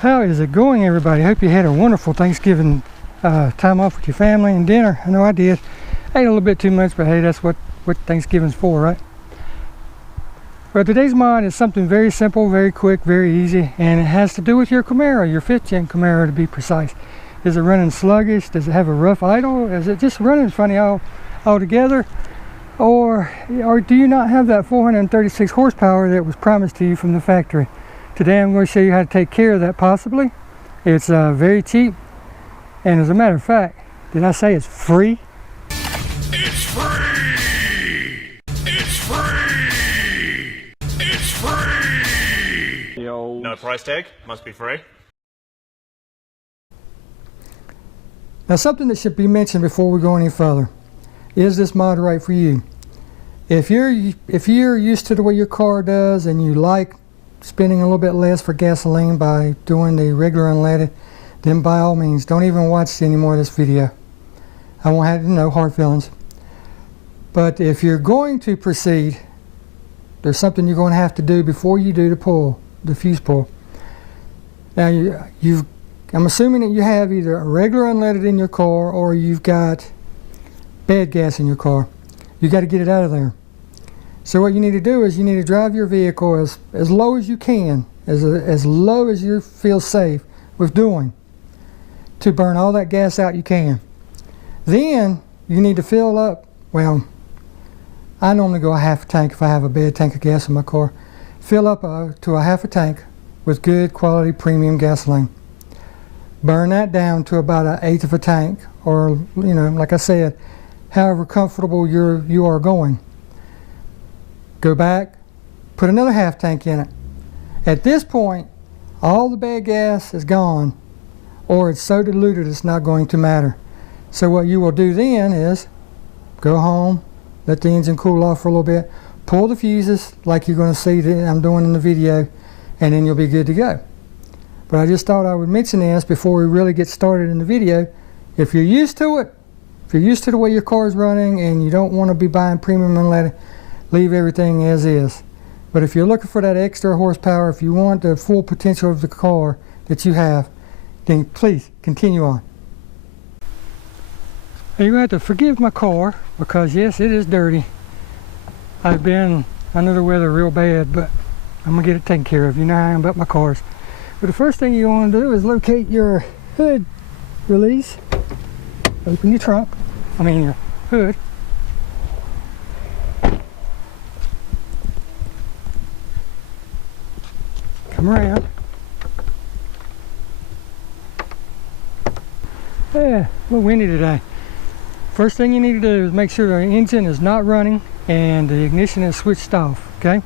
How is it going, everybody? Hope you had a wonderful Thanksgiving time off with your family and dinner. I know I did. Ate a little bit too much, but hey, that's what Thanksgiving's for, right? Well, today's mod is something very simple, very quick, very easy, and it has to do with your Camaro, your 5th gen Camaro to be precise. Is it running sluggish? Does it have a rough idle? Is it just running funny altogether? Or do you not have that 436 horsepower that was promised to you from the factory? Today I'm going to show you how to take care of that possibly. It's very cheap, and as a matter of fact, did I say it's free? It's free! It's free! It's free! Yo. No price tag, must be free. Now, something that should be mentioned before we go any further. Is this mod right for you? If you're used to the way your car does and you like spending a little bit less for gasoline by doing the regular unleaded, then by all means don't even watch any more of this video. I won't have no hard feelings. But if you're going to proceed, there's something you're going to have to do before you do the fuse pull. Now I'm assuming that you have either a regular unleaded in your car or you've got bad gas in your car. You got to get it out of there. So what you need to do is you need to drive your vehicle as low as you can, as low as you feel safe with doing, to burn all that gas out you can. Then you need to fill up, well, I normally go a half a tank if I have a bad tank of gas in my car. Fill up to a half a tank with good quality premium gasoline. Burn that down to about 1/8 of a tank, or, you know, like I said, however comfortable you are going. Go back, put another half tank in it. At this point, all the bad gas is gone, or it's so diluted it's not going to matter. So what you will do then is go home, let the engine cool off for a little bit, pull the fuses like you're going to see that I'm doing in the video, and then you'll be good to go. But I just thought I would mention this before we really get started in the video. If you're used to it, if you're used to the way your car is running and you don't want to be buying premium unleaded, leave everything as is. But if you're looking for that extra horsepower, if you want the full potential of the car that you have, then please continue on. You're going to have to forgive my car because yes, it is dirty. I've been under the weather real bad, but I'm going to get it taken care of. You know how I am about my cars. But the first thing you want to do is locate your hood release. Open your trunk, your hood. Come around. Yeah, a little windy today. First thing you need to do is make sure the engine is not running and the ignition is switched off, okay?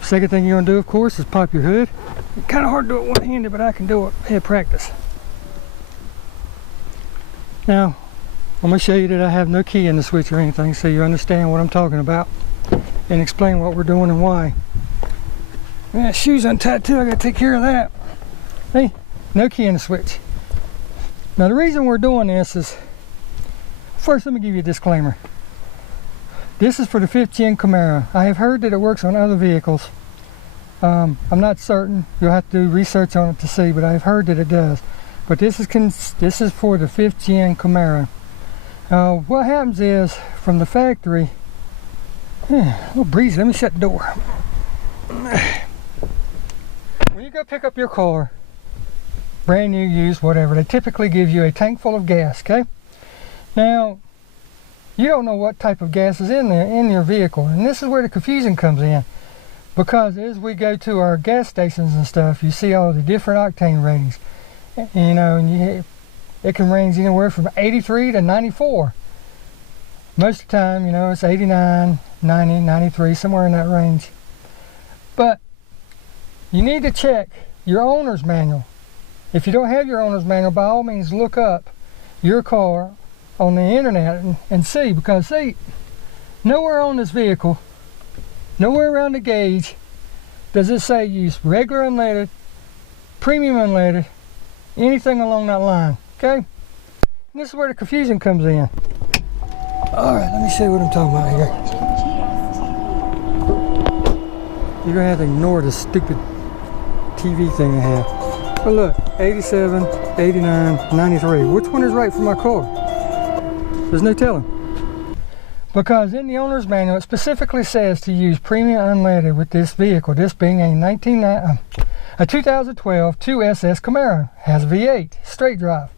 Second thing you're going to do, of course, is pop your hood. It's kind of hard to do it one-handed, but I can do it at practice. Now, I'm going to show you that I have no key in the switch or anything, so you understand what I'm talking about and explain what we're doing and why. Yeah, shoes untied too, I got to take care of that. Hey, no key in the switch. Now the reason we're doing this is, first let me give you a disclaimer. This is for the 5th gen Camaro. I have heard that it works on other vehicles. I'm not certain. You'll have to do research on it to see, but I've heard that it does. But this is for the 5th gen Camaro. What happens is, from the factory, a little breezy, let me shut the door. When you go pick up your car, brand new, used, whatever, they typically give you a tank full of gas, okay? Now, you don't know what type of gas is in there, in your vehicle, and this is where the confusion comes in. Because as we go to our gas stations and stuff, you see all the different octane ratings. You know, and it can range anywhere from 83 to 94. Most of the time, you know, it's 89, 90, 93, somewhere in that range. But you need to check your owner's manual. If you don't have your owner's manual, by all means look up your car on the internet and see, because see, nowhere on this vehicle, nowhere around the gauge does it say use regular unleaded, premium unleaded, anything along that line, okay? And this is where the confusion comes in. Alright, let me show you what I'm talking about here. You're gonna have to ignore the stupid TV thing I have. Well look, 87, 89, 93. Which one is right for my car? There's no telling. Because in the owner's manual, it specifically says to use premium unleaded with this vehicle. This being a 2012 2SS Camaro. Has V8, straight drive.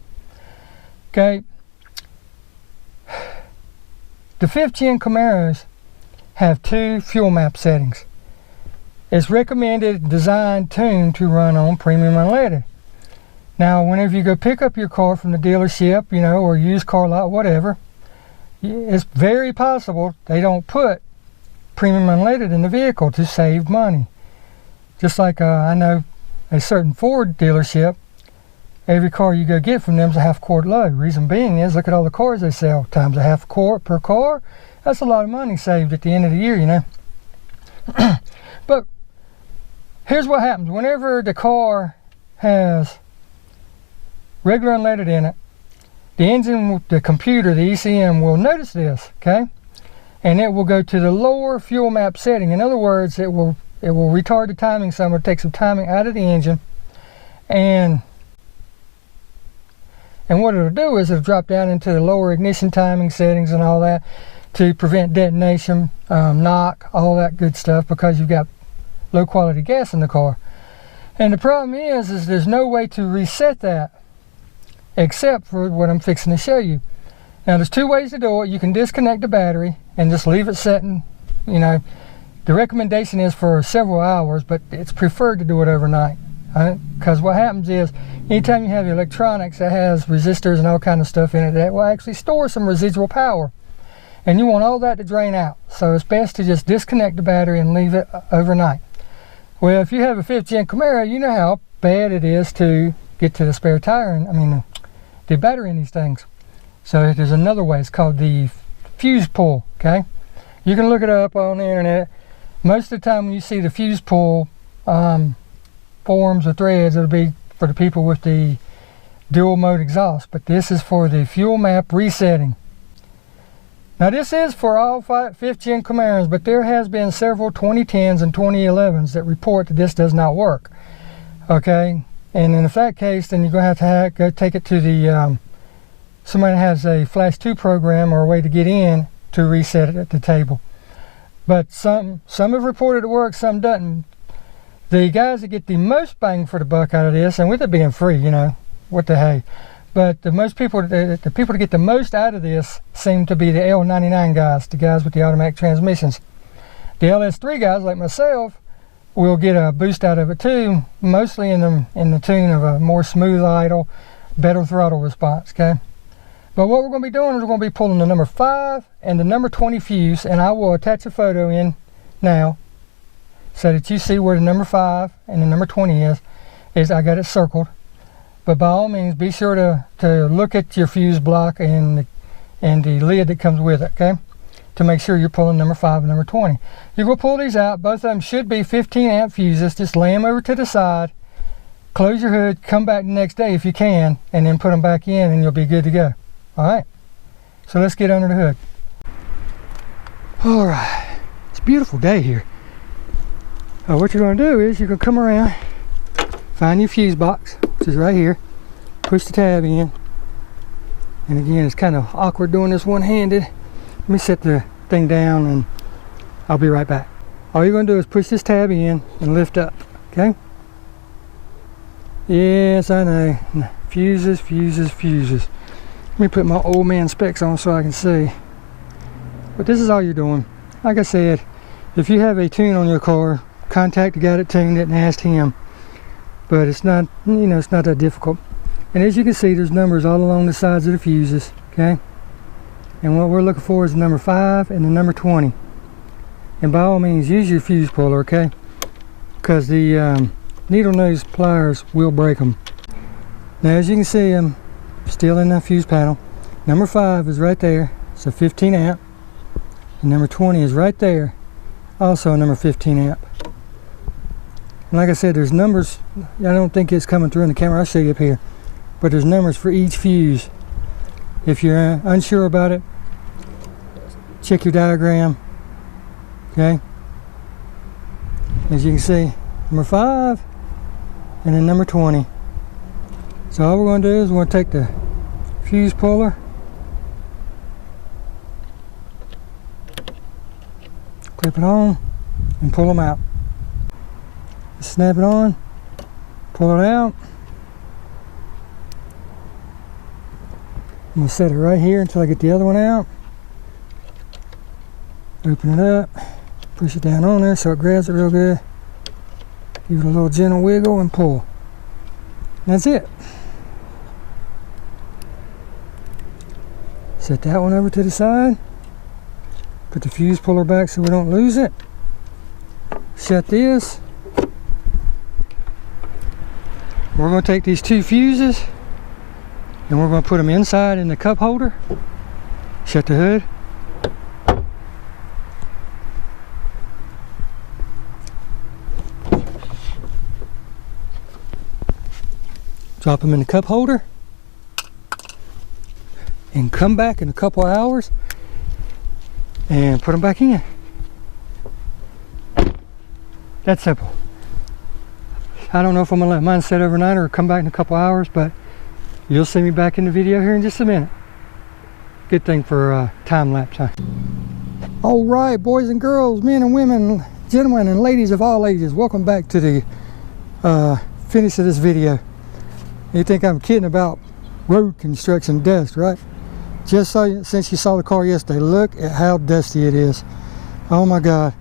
Okay. The 5th gen Camaros have 2 fuel map settings. It's recommended, designed, tuned to run on premium unleaded. Now, whenever you go pick up your car from the dealership, you know, or used car lot, whatever, it's very possible they don't put premium unleaded in the vehicle to save money. Just like I know a certain Ford dealership, every car you go get from them is a half quart low. Reason being is, look at all the cars they sell, times a half quart per car. That's a lot of money saved at the end of the year, you know. But here's what happens. Whenever the car has regular unleaded in it, the engine, the computer, the ECM will notice this, okay? And it will go to the lower fuel map setting. In other words, it will retard the timing some, or take some timing out of the engine. And what it'll do is it'll drop down into the lower ignition timing settings and all that to prevent detonation, knock, all that good stuff, because you've got low quality gas in the car. And the problem is there's no way to reset that except for what I'm fixing to show you. Now there's 2 ways to do it. You can disconnect the battery and just leave it setting. You know, the recommendation is for several hours, but it's preferred to do it overnight. Because what happens is, anytime you have electronics that has resistors and all kind of stuff in it, that will actually store some residual power. And you want all that to drain out. So it's best to just disconnect the battery and leave it overnight. Well, if you have a 5th gen Camaro, you know how bad it is to get to the spare tire, and the battery in these things. So there's another way. It's called the fuse pull, okay? You can look it up on the internet. Most of the time when you see the fuse pull forums or threads, it'll be for the people with the dual mode exhaust. But this is for the fuel map resetting. Now this is for all 5th gen Camaros, but there has been several 2010s and 2011s that report that this does not work, okay? And in that case, then you're going to have to go take it to the somebody that has a Flash 2 program or a way to get in to reset it at the table. But some have reported it works, some doesn't. The guys that get the most bang for the buck out of this, and with it being free, you know, what the hey. But the people that get the most out of this seem to be the L99 guys, the guys with the automatic transmissions. The LS3 guys like myself will get a boost out of it too, mostly in the tune of a more smooth idle, better throttle response, okay? But what we're going to be doing is we're going to be pulling the number 5 and the number 20 fuse, and I will attach a photo in now so that you see where the number 5 and the number 20 is. I got it circled. But by all means, be sure to look at your fuse block and the lid that comes with it, okay? To make sure you're pulling number 5 and number 20. You're going to pull these out. Both of them should be 15 amp fuses. Just lay them over to the side, close your hood, come back the next day if you can, and then put them back in and you'll be good to go. All right? So let's get under the hood. All right. It's a beautiful day here. What you're going to do is you're going to come around, find your fuse box, which is right here, push the tab in, and again it's kind of awkward doing this one-handed. Let me set the thing down and I'll be right back. All you're going to do is push this tab in and lift up, okay? Yes, I know. Fuses, fuses, fuses. Let me put my old man specs on so I can see. But this is all you're doing. Like I said, if you have a tune on your car, contact the guy that tuned it and ask him. But it's not, you know, it's not that difficult. And as you can see, there's numbers all along the sides of the fuses, okay? And what we're looking for is the number 5 and the number 20. And by all means, use your fuse puller, okay? Because the needle nose pliers will break them. Now, as you can see, I'm still in the fuse panel. Number 5 is right there. It's a 15 amp. And number 20 is right there. Also a number 15 amp. And like I said, there's numbers. I don't think it's coming through in the camera. I'll show you up here. But there's numbers for each fuse. If you're unsure about it, check your diagram. Okay? As you can see, number 5 and then number 20. So all we're going to do is we're going to take the fuse puller, clip it on, and pull them out. Snap it on, pull it out. I'm going to set it right here until I get the other one out. Open it up, push it down on there so it grabs it real good. Give it a little gentle wiggle and pull. That's it. Set that one over to the side. Put the fuse puller back so we don't lose it. Shut this. We're going to take these two fuses and we're going to put them inside in the cup holder. Shut the hood. Drop them in the cup holder and come back in a couple of hours and put them back in. That's simple. I don't know if I'm gonna let mine set overnight or come back in a couple of hours, but you'll see me back in the video here in just a minute. Good thing for time lapse, huh? All right, boys and girls, men and women, gentlemen and ladies of all ages, welcome back to the finish of this video. You think I'm kidding about road construction dust, right? Just so, since you saw the car yesterday, look at how dusty it is. Oh my God.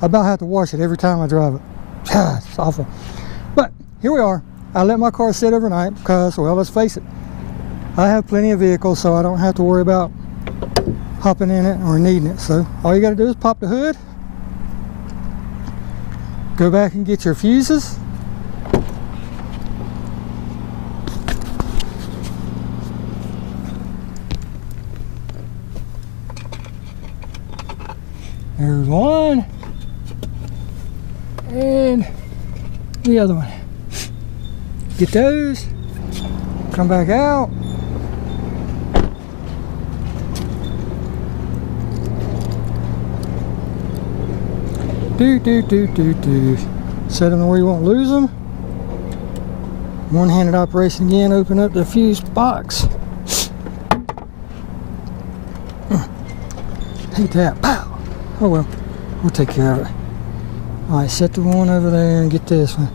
I about have to wash it every time I drive it. It's awful. But here we are. I let my car sit overnight because, well, let's face it, I have plenty of vehicles, so I don't have to worry about hopping in it or needing it. So all you got to do is pop the hood, go back and get your fuses. There's one, and the other one. Get those, come back out. Set them where you won't lose them. One-handed operation again, open up the fuse box. Hate that, pow. Oh well, we'll take care of it. Alright, set the one over there and get this one.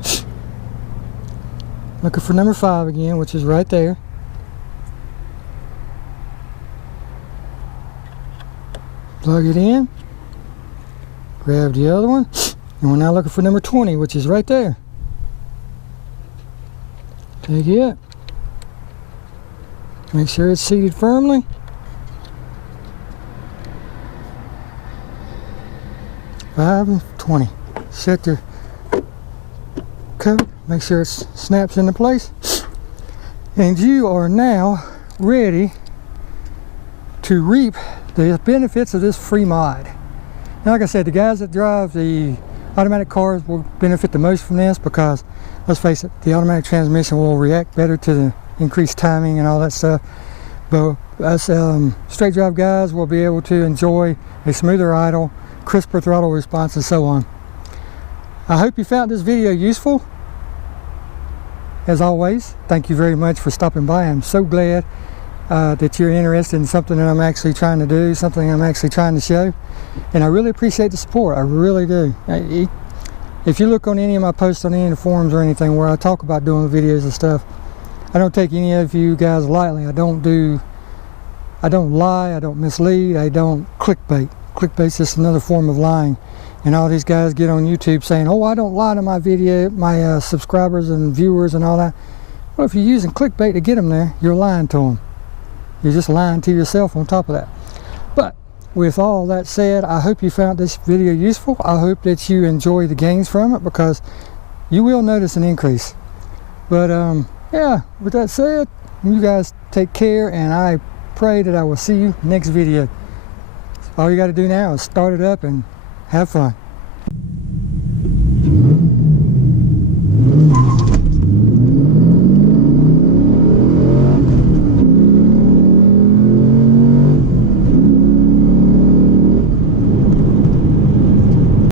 Looking for number 5 again, which is right there. Plug it in. Grab the other one. And we're now looking for number 20, which is right there. Take it. Make sure it's seated firmly. Five and 20. Set the cover, make sure it snaps into place, and you are now ready to reap the benefits of this free mod. Now, like I said, the guys that drive the automatic cars will benefit the most from this because, let's face it, the automatic transmission will react better to the increased timing and all that stuff. But us straight drive guys will be able to enjoy a smoother idle, crisper throttle response, and so on. I hope you found this video useful. As always, thank you very much for stopping by. I'm so glad that you're interested in something that I'm actually trying to do, something I'm actually trying to show, and I really appreciate the support. I really do. If you look on any of my posts on any of the forums or anything where I talk about doing videos and stuff, I don't take any of you guys lightly. I don't lie, I don't mislead, I don't clickbait. Clickbait's just another form of lying. And all these guys get on YouTube saying, oh, I don't lie to my video, my subscribers and viewers and all that. Well, if you're using clickbait to get them there, you're lying to them. You're just lying to yourself on top of that. But with all that said, I hope you found this video useful. I hope that you enjoy the gains from it, because you will notice an increase. But yeah, with that said, you guys take care, and I pray that I will see you next video. All you got to do now is start it up and have fun.